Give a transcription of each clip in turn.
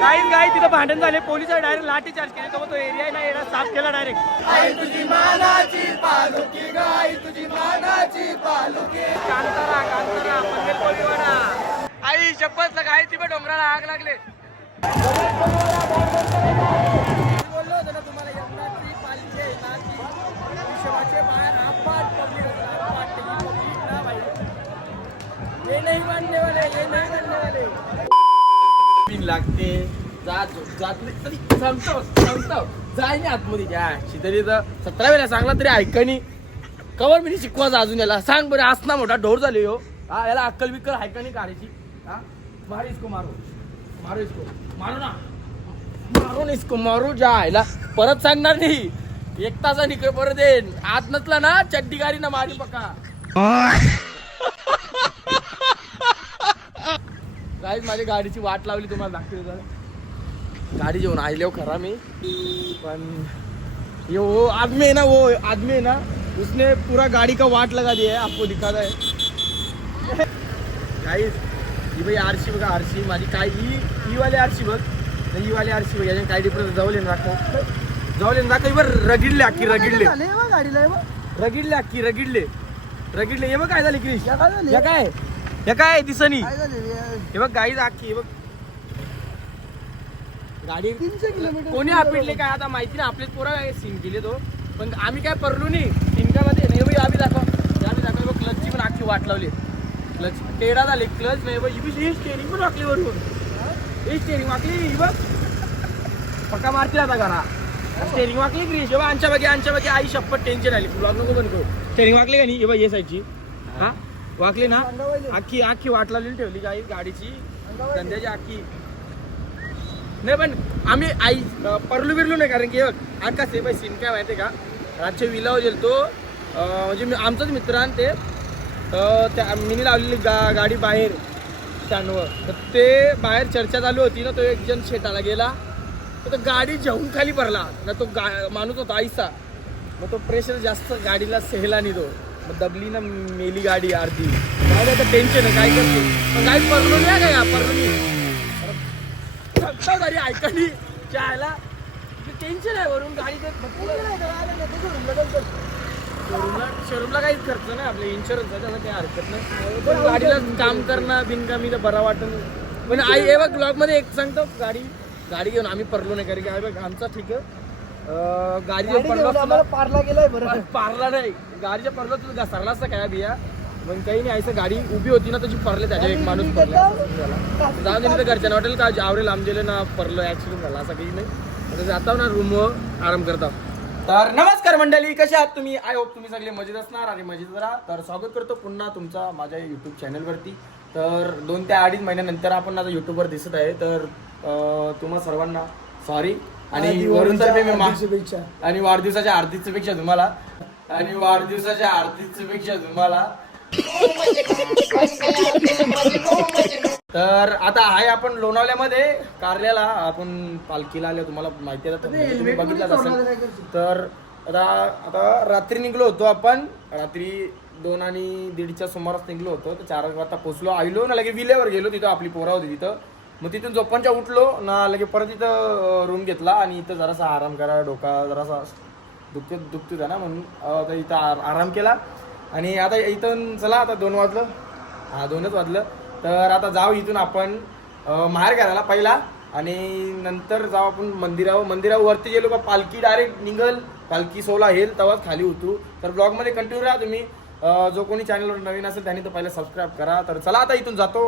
काही तिथं भांडण झाले, पोलिस डायरेक्ट लाठी चार्ज केले, तो एरिया नाही एरिया साफ केला डायरेक्ट. आई तुझी मानाची पालुकी ग, आई तुझी मानाची पालुकी. कांतारा कांतारा मंगल कोळीवाडा. आई शपथ काय तिथे डोंगराला आग लागले. बोललो होतो ना तुम्हाला, यंदाची पालखी आहे ना ती विश्वाचे बाहेर आपाट पब्लिक ना भाई. ये नाही मानने वाले, ये नाही मानने वाले. लागते जात तरी थांबतो जाय नाही आतमध्ये घ्या तरी 17 वेळा सांगला तरी ऐकणी कवर मी शिकवायचं अजून याला. सांग बरं असना मोठा ढोर झाले हो. हा याला अक्कल बिक्कल ऐकणी काढायची. हा मारो इसको मारो इसको मारो ना मारो इसको मारो जायला परत सांगणार नाही. 1 तासा निकळ परत देईन. आत नसला ना चड्डी गाडी ना मारी पका. गाईज माझ्या गाडीची वाट लावली तुम्हाला दाखवली. गाड़ी जो आइले हो खरा में पण ये वो आदमी है ना उसने पूरा गाड़ी का वाट लगा दिया है. आपको दिखाता है गाइस. ही भाई आरसी बघा. आरसी माझी काय ही वाले आरसी बघ. ही वाले आरसी बघ. याने काय डिफरन्स जाऊले दाखव बरं. रगिडले अख्खी रगिडले रगिडले हे बघ काय झाले क्रिश. या काय दिसनी हे बघ गाईज अख्खी. हे बघ गाडी 300 किलोमीटर कोणी आपटले काय आता माहिती नाही. आपलेच पोरा सीन केले तो पण आम्ही काय परलो नाही. तिनकामध्ये नाही भाई. आम्ही दाखव क्लचची पण आखी वाट लावली. क्लच टेढा झाले. क्लच नाही बघ. ही स्टेरिंग पण वाकली वरून. ही स्टेरिंग वाकली बघ. पक्का मारतील आता घरा. स्टेरिंग वाकली क्रिश. बघ आमच्या बघे आई शपथ टेन्शन आली. ब्लॉग नको बनतो. स्टेरिंग वाकली का नाही. हे बघ ये साईडची हा वाकली ना. आखी वाट लावलेली ठेवली काही गाडीची धंद्याची आखी नाही. पण आम्ही आई परलू नाही कारण की आका सेफ आहे. सीन काय माहिती आहे का. रातच्या विलाव गेलतो म्हणजे आमचाच मित्र आणि ते त्या मिनी लावलेली गाडी बाहेर स्टँडवर. तर ते बाहेर चर्चा चालू होती ना. तो एक जण शेताला गेला तर गाडी जेवून खाली भरला ना. तो माणूस होता आईसा. मग तो प्रेशर जास्त गाडीला सेहला नाही. तो मग दबली ना मेली गाडी अर्धी. आता टेन्शन आहे काय करते. पण काही परलो नाही काय परलो नाही गाडी ऐकली चायला टेन्शन आहे वरून. गाडी शोरूमला काहीच खर्च नाही. आपल्या इन्शुरन्स आहे त्याला काही हरकत नाही. पण गाडीला काम करणं बिनकामी तर बरा वाटत. पण आई हे बघ ब्लॉग मध्ये एक सांगतो. गाडी घेऊन आम्ही परलो नाही कारण की आई बघ आमचा ठीक आहे. गाडी पारला गेलाय बरं. पारला नाही गाडीच्या परला तुझं घसरला असतं काय बिया. पण काही नाही. असं गाडी उभी होती ना त्याची परले. त्याच्या एक माणूस परला जाऊन दे. घरच्या हॉटेल का आवरेल आमच्याला ना परलं ऍक्सिडेंट झाला असं काही नाही. आता जाता ना रूमवर आराम करता. तर नमस्कार मंडळी, कसे आहात तुम्ही. आय होप तुम्ही सगळे मजेत असणार आणि मजेत राहा. तर स्वागत करतो पुन्हा तुमचा माझ्या यूट्यूब चॅनलवरती. तर 2 ते 2.5 महिन्यानंतर आपण आता यूट्यूबवर दिसत आहे. तर तुम्हा सर्वांना सॉरी आणि वरून तर आणि वाढदिवसाच्या हार्दिक शुभेच्छा तुम्हाला. तर आता आहे आपण लोणावल्यामध्ये कारल्याला. आपण पालखीला आलो. तुम्हाला माहिती आहे तुम्ही बघितलं असेल. तर आता रात्री निघलो होतो आपण. रात्री 2 आणि 1:30च्या सुमारास निघलो होतो. तर 4 वाजता पोहोचलो. आलो ना लगे विलेवर गेलो. तिथं आपली पोरा होती तिथं. मग तिथून झोपांच्या उठलो ना लगे परत इथं रूम घेतला आणि इथं जरासा आराम करा. डोका जरासा दुखतो ना म्हणून इथं आराम केला. आणि आता इथून चला आता 2 वाजलं. 2च वाजलं. तर आता जाऊ इथून आपण माहेर घराला पहिला आणि नंतर जाऊ आपण मंदिरावर वरती गेलो का पालखी डायरेक्ट निघल. पालखी 16 येईल तेव्हाच खाली उतरू. तर ब्लॉगमध्ये कंटिन्यू राहा तुम्ही. जो कोणी चॅनलवर नवीन असेल त्यांनी तर पहिला सबस्क्राईब करा. तर चला आता इथून जातो.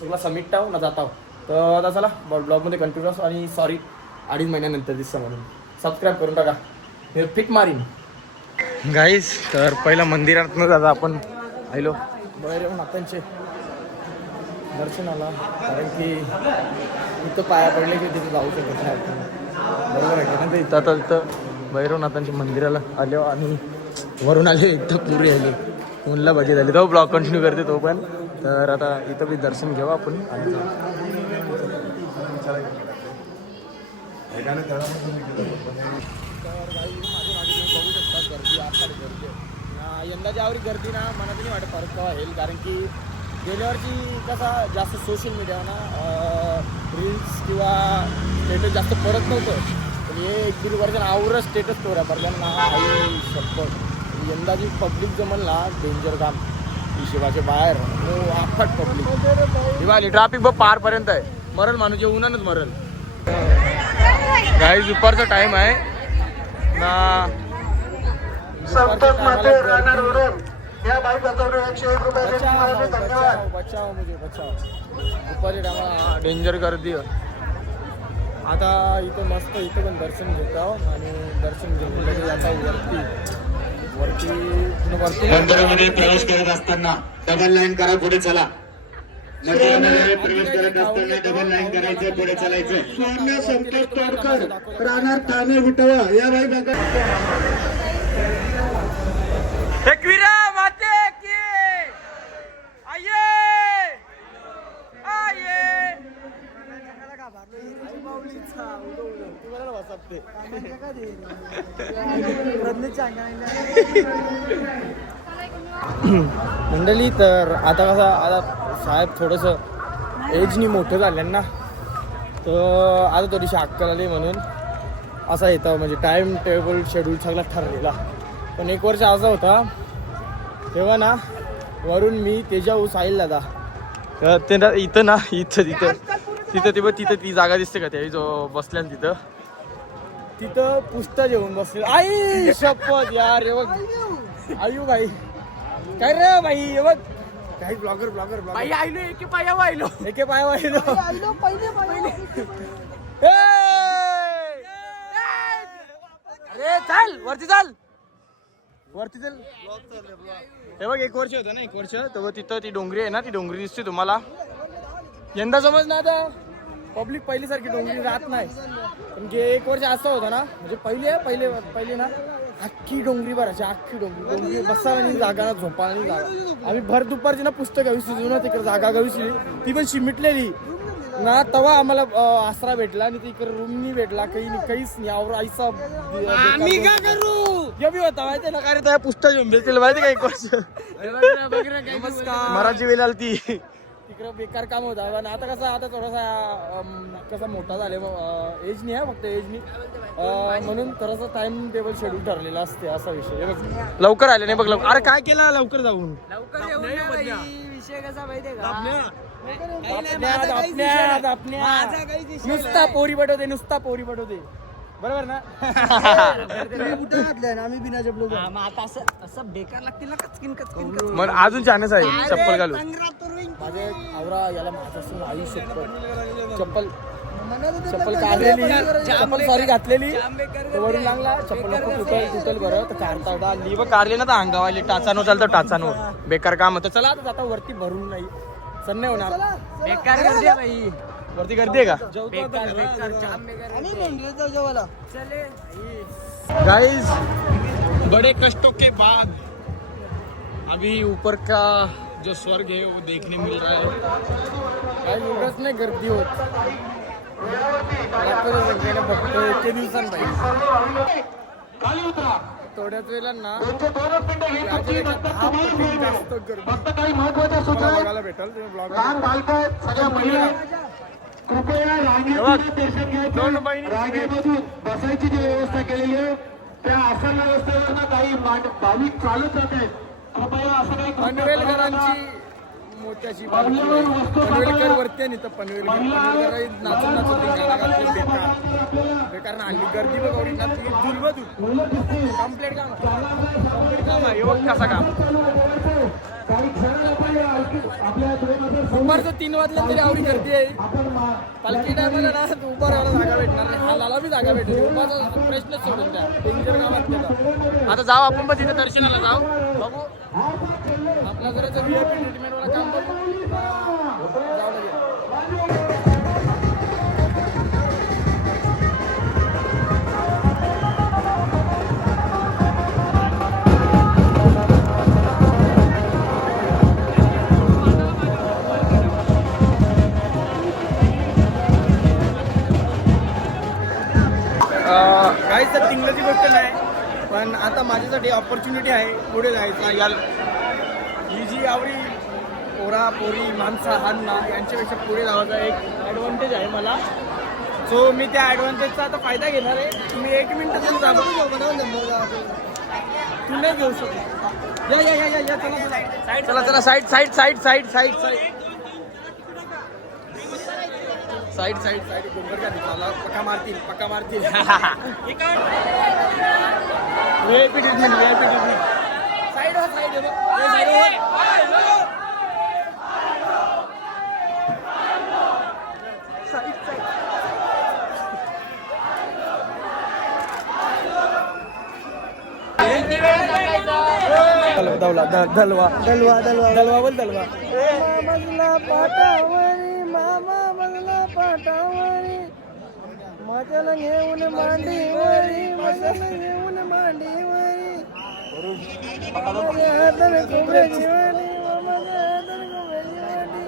सगळं सबमिट टाव ना जाता. तर आता चला ब्लॉगमध्ये कंटिन्यू असतो. आणि सॉरी 2.5 महिन्यानंतर दिसतं म्हणून सबस्क्राईब करून टाका. हे फिट मारीन गाईस. तर पहिला मंदिरात न जाता आपण आलो भैरवनाथांचे दर्शनाला. कारण की इथं पाया पडले की तिथे जाऊ शकत नाही बरोबर आहे का. इथं आता इथं भैरवनाथांच्या मंदिराला आलो आणि वरून आले इथं पुरी आले. मुलला बजे झाले. तो ब्लॉग कंटिन्यू करते तो पण. तर आता इथं बी दर्शन घेऊ आपण. यंदा ज्यावरी गर्दी ना मला नाही वाटत फरक होईल. कारण की गेल्या वर्षी कसा जास्त सोशल मीडिया ना रील्स किंवा स्टेटस जास्त परत नव्हतं, पण हे 1-1.5 वर्ष आवरच स्टेटस ठेवला त्यांना आई शपथ. यंदाची पब्लिक जमल ना डेंजर काम हिशोबाच्या बाहेर आफाट पब्लिक. दिवाळी ट्रॅफिक बघ पारपर्यंत आहे, मरल माणूस उन्हानच मरल. गाईज दुपारचा टाइम आहे ना, बचाव मुझे बचाव. दुपारी टायमा डेंजर गर्दी. आता इथं मस्त इथं पण दर्शन घेतो आणि दर्शन घेऊन आता वरती मंदिरामध्ये प्रवेश करत असताना डबल लाईन करा, पुढे चला. मंदिरामध्ये प्रवेश करत असताना डबल लाईन करायचं, पुढे चालायचं. सौम्य संतोष तोडकर, राहणार ठाणे विटवा या बाई बघा. एकवीरा माते की आये आये मंडळी. तर आता कसं आता साहेब थोडंसं एजनी मोठं झालं ना, तर आता थोडीशी अक्कल आली म्हणून असा येतं, म्हणजे टाईम टेबल शेड्यूल सगळा ठरलेला. पण 1 वर्ष असा होता तेव्हा ना, वरून मी तेजाऊ साहिल दादा ते ना इथं ना तिथं ती जागा दिसते का, त्या जो बसल्या तिथं पुस्तक जेवून बसले. आई शपथ यार, हे बघ आयु भाई काय रे भाई, हे बघ काही ब्लॉगर भाई आयलो एके पाया वाहिलो अरे चल वरती चल. हे बघ 1 वर्ष होतं ना, 1 वर्ष तेव्हा तिथं ती डोंगरी आहे ना, ती डोंगरी दिसते तुम्हाला. यंदा समज ना आता पब्लिक पहिलीसारखी डोंगरी राहत नाही, पण 1 वर्ष असं होतं ना, म्हणजे पहिले ना अख्खी डोंगरी भरायची, अख्खी डोंगरी बसायला नाही जागा, झोपायला नाही जागा. आम्ही भर दुपारची ना पुस्तक घ्यावी ना, तिकडे जागा घ्यावी ती पण शिमिटलेली ना. तेव्हा आम्हाला आसरा भेटला आणि तिकडे रूम नाही भेटला, काहीच नाही. आवर आईचा आम्ही काय करू बी होता माहिती ना, काय त्या पुस्तक घेऊन भेटतील माहिती का 1 वर्ष. मराठी वेळ आली ती तिकडं बेकार काम होता. पण आता कसं आता थोडासा मोठा झाले, एज नाही आहे फक्त एज नाही म्हणून थोडासा टाइम टेबल शेड्यूल ठरलेला असते असा विषय. बघ लवकर आले नाही बघ लवकर. अरे काय केलं लवकर जाऊन, विषय कसा माहितीये का, नुसता पोरी पटवते बरोबर ना. आम्ही बिना चपलो असं बेकार लागतील ना, कचकिन मग अजून छानच आहे चप्पल घालून. माझे आवरा याला माझं आयुष्य चप्पल काढलेली, सॉरी घातलेली वरून लागला चप्पल तुटल बरं तर काढता आली बघ, कारले ना तर अंगावाली टाचानो चालतं टाचानो बेकार काम होतं. चला आता वरती भरून नाही सण नाही होणार, बेकार गर्दी आहे भाई, वरती गर्दी आहे का. गाइस बड़े कष्टों के बाद अभी ऊपर का जो स्वर्ग है वो देखने मिल रहा है. एवढंच नाही गर्दी होत, फक्त 1 दिवसांपाहिजे थोड्याच वेळेला ना जास्त गर्दी बघायला भेटेल. कृपया रांगेमधून बसायची जी व्यवस्था केलेली आहे त्या आसन व्यवस्थेवर ना काही भाविक चालत जाते. कृपया असं काही पनवेलकरांची मोत्याची पनवेलकर वरती आहे तर पनवेलकर नाचून गाणं घालते बेकार ना. हल्ली गर्दी बघ एवढी ना, कम्प्लीट काम आहे कसा काम. दुपारचं 3 वाजलं तरी आवडी गर्दी आहे. पालखी टायमाला ना उभा राहायला जागा भेटणार नाही, हालाला बी जागा भेटेल. उभाचा प्रश्नच सोडून द्या, डेंजर गावात केला. आता जाऊ आपण पण तिथे दर्शनाला जाऊ, बघू आपल्या घराचं VIP ट्रीटमेंटवाला काम बघू जाऊ लगेच. काहीच तर तिंगलाची गोष्ट नाही, पण आता माझ्यासाठी ऑपॉर्च्युनिटी आहे पुढे जायचं. ही जी आवडी पोरा पोरी माणसा हान्ना यांच्यापेक्षा पुढे जाण्याचा एक ॲडव्हान्टेज आहे मला. सो मी त्या ॲडव्हान्टेजचा आता फायदा घेणार आहे. तुम्ही 1 मिनिट तरी जा तू नाही घेऊ शकतो. या या या या या चला चला side side side side side side side side side डोंगर का दिसला पक्का मारतील पक्का मारतील. VIP ट्रीटमेंट साईड हो साईड दलवा दलवा दलवा दलवा दलवा बोल दलवा. मजला पाटावरी मामा मजला पाटावरी माझ्याला घेऊन मांडीवरी माझ्याला घेऊन मांडीवरी माझ्या हाताने खोबऱ्याची वाटी माझ्या हाताने खोबऱ्याची वाटी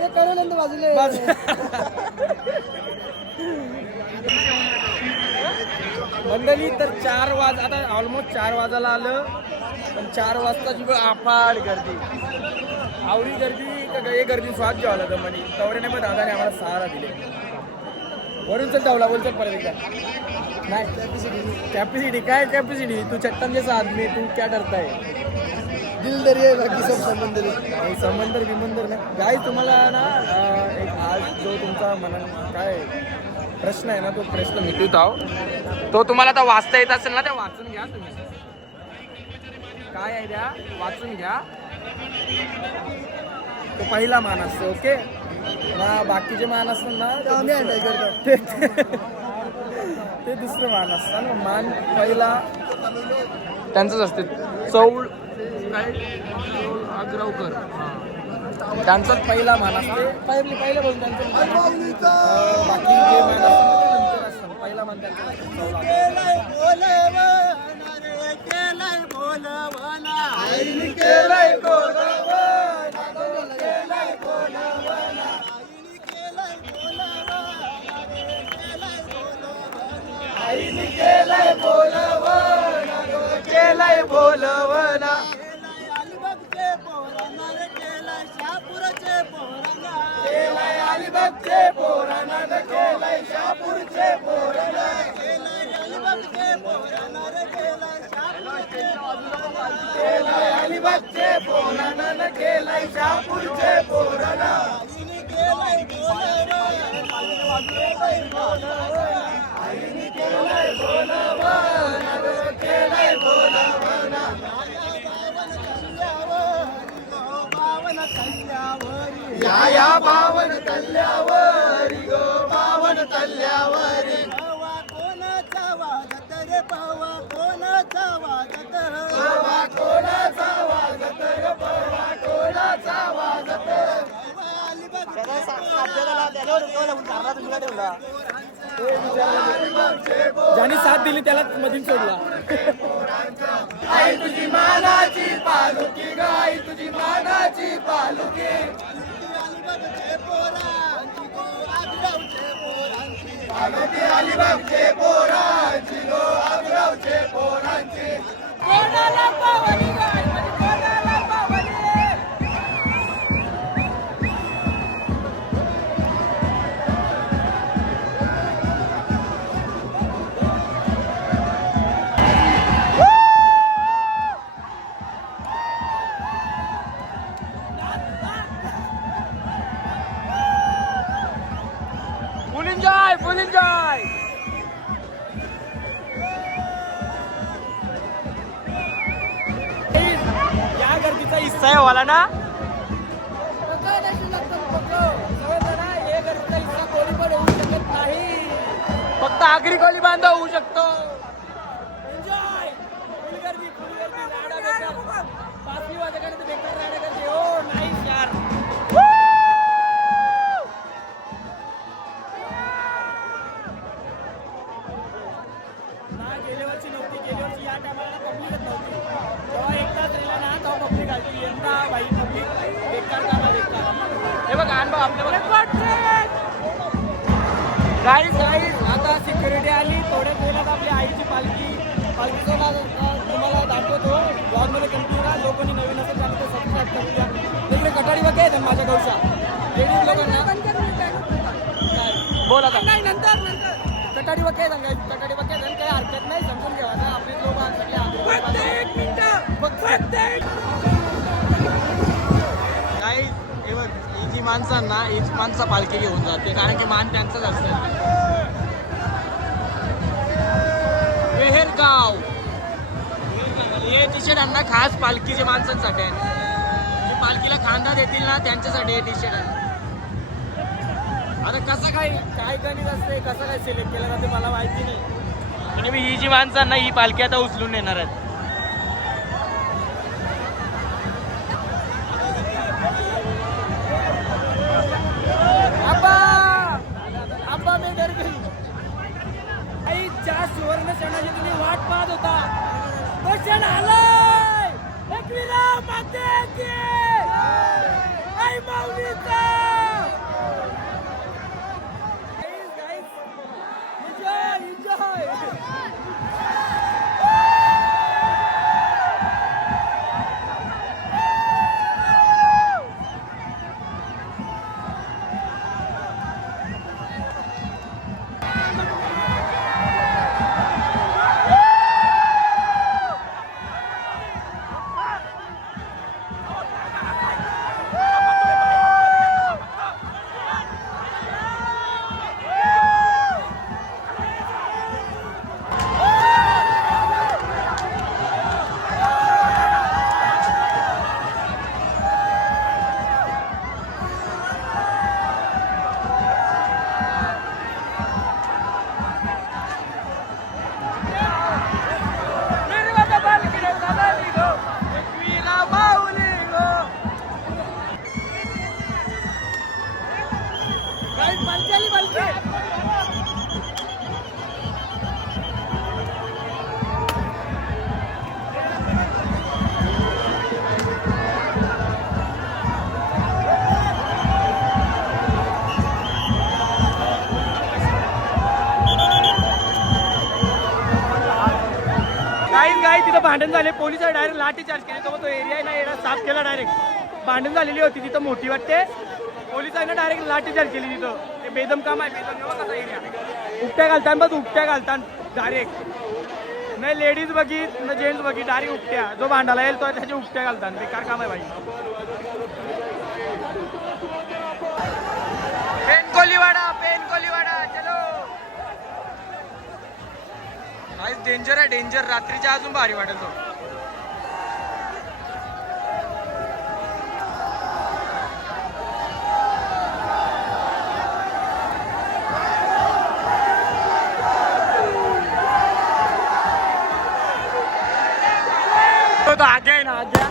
हे करेल बाजूले. मंडळी तर 4 वाज आता ऑलमोस्ट 4 वाजायला आलं पण 4 वाजताची अफाट गर्दी आवडी गर्दी का हे गर्दी स्वाद जेव्हा आलं तर म्हणे तवरेने पण दादाने आम्हाला सहारा दिले. वरून चल धावला बोल चल परत एकदा. नाही कॅपॅसिटी काय कॅपॅसिटी तू चट्टन जैसा आदमी तू क्या डरता है. दिल दरी आहे बाकी सब समंदर समंदर बिमंदर नाही. गाई तुम्हाला ना एक आज जो तुमचा मनात काय प्रश्न आहे ना तो प्रश्न मिटवत आहो. तो तुम्हाला आता वाचता येत असेल ना त्या वाचून घ्या तुम्ही. काय आहे द्या वाचून घ्या. तो पहिला मान असतो ओके ना. बाकीचे मान असतात ना ते दुसरं मान असतं ना. मान पहिला त्यांचंच असते. चौल काय आग्रावकर त्यांचाच पहिला मान असते. पहिलं बोलून त्यांचं बाकी जे मान असतं ते नंतर असतं. पहिला मान त्यांचा केलंय बोलवना केलंय अलिबागचे पोरांना केलंय शहापूरचे पोरांना केलंय अलिबागचे पोरांना केलंय शहापूरचे पोरांना या पावन कल्ल्यावरी गो पावन कल्ल्यावरी पावा कोणाचा वाजत रे पावा कोणाचा वाजत पावा कोणाचा वाजत रे पावा कोणाचा वाजत. ज्याने साथ दिली त्याला मधून सोडला. आई तुझी मानाची पालुकी ग आई तुझी मानाची पालुकी अलिबागचे पोरांची गो आग्रावचे पोरांची कोणाला पावली गाय कोणाला पावली. फुल एन्जॉय. या गर्दीचा हिस्सा आहे वाला ना. हे गर्दीचा हिस्सा कोणी पण होऊ शकत नाही. फक्त आगरी कोली बांधव होऊ शकतो. एन्जॉय. फुल गर्दी राडा बेकार 5 वाजेपर्यंत बेकार राडा करते. ओ नाईस यार. गेल्या वर्षी या टायमाला पब्लिकच नव्हती. जेव्हा एकदाच राहिला ना तेव्हा पब्लिक आली. यंदा बाई पब्लिक बेकार कामा बेकार. हे बघा अनुभव आपल्या गाईज गाईज आता सिक्युरिटी आली. थोड्याच वेळात आपली आईची पालखीचा तुम्हाला दाखवतो. ब्लॉगमध्ये कंटिन्यू राहा. लोकांनी नवीन असेल त्यानंतर सबस्क्राईब करू द्या. चटाडी वगैरे आहेत माझ्या गौशा लेडीज लोकांना बोल आता चटाडी वगैरे चटाडी वगैरे काही हरकत नाही समजून घ्या आता आपले लोक काही हे बघ ही जी माणसांना हीच माणसं पालखी घेऊन जाते कारण की मान त्यांचंच असतं गाव हे टी शर्ट यांना खास पालखीच्या माणसांसाठी आहे जी पालखीला खांदा देतील ना त्यांच्यासाठी हे टी शर्ट आहे आता कसं काय गणित असते कसं काय सिलेक्ट केलं जाते मला माहिती नाही आणि मी ही जी माणसांना ही पालखी आता उचलून येणार आहेत आब्बा मी घर गेली आईच्या सुवर्ण सणाची तुम्ही वाट पाहत होता तो क्षण आलाय एकविरा माते की आई माऊलीचा तिथं भांडण झाले पोलिस डायरेक्ट लाठी चार्ज केले तो एरिया नाही एरिया साफ केला डायरेक्ट भांडण झालेली होती तिथं मोठी वाटते पोलिसांना डायरेक्ट लाठी चार्ज केली तिथं ते बेदम काम आहे बेदम कसा एरिया उपट्या घालताना बस उपट्या घालताना डायरेक्ट नाही लेडीज बघित ना जेंट्स बघित डायरेक्ट उपट्या जो भांडायला येईल तो त्याच्या उपट्या घालताना बेकार काम आहे भाई पेन कोलीवाडा चलो डेंजर आहे डेंजर रात्रीच्या अजून भारी वाटेल तो आगे आहे ना आग्या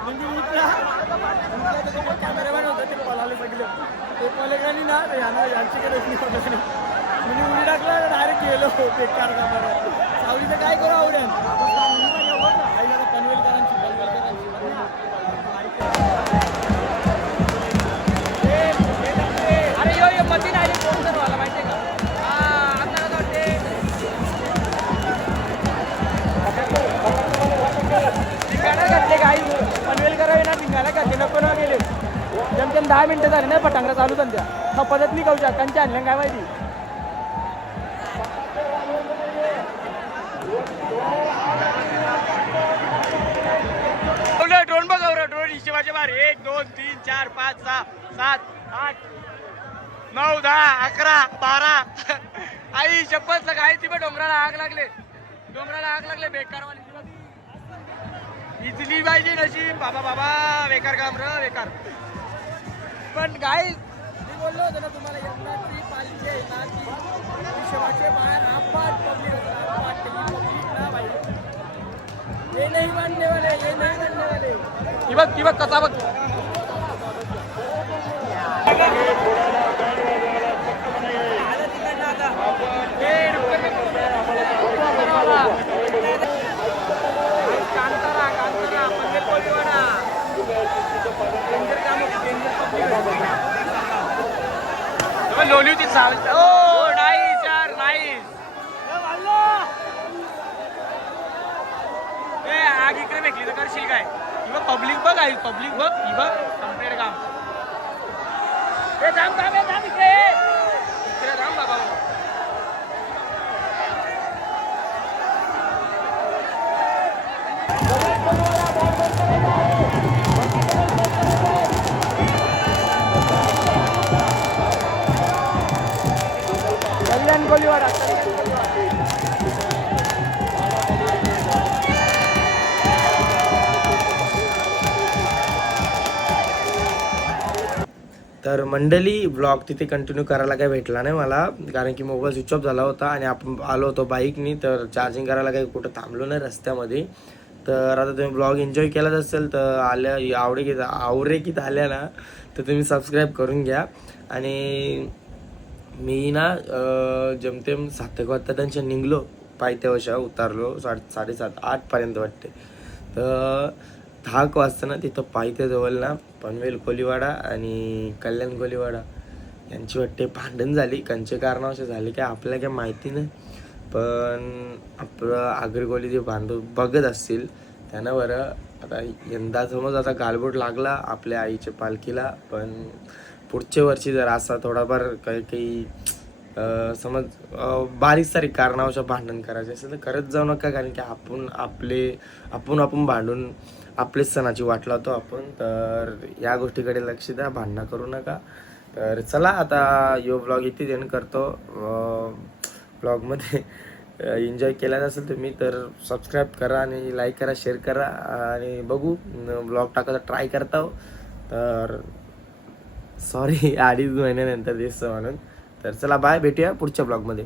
म्हणजे कॅमेरामॅन होतं ते पळाले सगळे ते पलेगानी ना यांच्याकडे म्हणजे उडी टाकला डायरेक्ट गेलो बेकार कामावर सावलीचं काय करू आवडेल पनवेलकरांची अरे यो मती नाही फोन कर मला माहिती आहे का धिंगाणा घातले काही पनवेलकर ना धिंगाणा घातले नको ना गेले जमतेम 10 मिनिटं झाले ना पटांगरा चालू त्यांच्या हा पद्धत नाही करू शकता कंच्या आणल्या काय माहिती ड्रोन बघा ड्रोन हिशेबाचे बार 1 2 3 4 5 6 7 8 9 10 11 12 आई शपथ काय ती डोंगराला आग लागले बेकारवाली इथली पाहिजे नशीब बाबा बेकार काम बेकार पण काय मी बोललो होतो ना तुम्हाला यमुनाची पालखी आहे ना ती हिशोबाचे बाहेर अपाट पब्लिक ना भाई ये नाही मानने वाले ती बघ कसा बघ लोली होती ओ नाईस यार नाईस आग इकडे भेटली तर करशील काय पब्लिक बघ आहे पब्लिक बघ ही बघ कंप्लीट काम इकडे थांब बाबा कल्याण कोलीवाडा तर मंडळी ब्लॉग तिथे कंटिन्यू करायला काही भेटला नाही मला कारण की मोबाईल स्विच ऑफ झाला होता आणि आपण आलो होतो बाईकनी तर चार्जिंग करायला काही कुठं थांबलो नाही रस्त्यामध्ये तर आता तुम्ही ब्लॉग एन्जॉय केलाच असेल तर आवरेकीत आल्या ना तर तुम्ही सबस्क्राईब करून घ्या आणि मी ना जमतेम 7 वाजता त्यांच्या निघलो पायथ्यावशा उतारलो 7:30-8 वाटते तर 10 वाजता ना तिथं पायथ्याजवळ ना पनवेल कोलीवाडा आणि कल्याण कोलीवाडा यांची वाटते भांडण झाली कंचे कारण असे झाले की आपल्याला काही माहिती नाही पण आपलं आगरकोली जे बांधव बघत असतील त्यांना बरं आता यंदा समज आता गालबोट लागला आपल्या आईच्या पालखीला पण पुढच्या वर्षी जर असा थोडाफार काही समज बारीक सारीक कारणावशा भांडण करायचे असेल तर करत जाऊ नका कारण की आपण भांडून आपलेच सणाची वाट लावतो आपण तर या गोष्टीकडे लक्ष द्या भांडणं करू नका तर चला आता यो ब्लॉग इथे एंड करतो ब्लॉगमध्ये एन्जॉय केला असेल तुम्ही तर सबस्क्राईब करा आणि लाईक करा शेअर करा आणि बघू ब्लॉग टाकायचा ट्राय करता तर सॉरी 2.5 महिन्यानंतर दिसतं म्हणून तर चला बाय भेटूया पुढच्या ब्लॉगमध्ये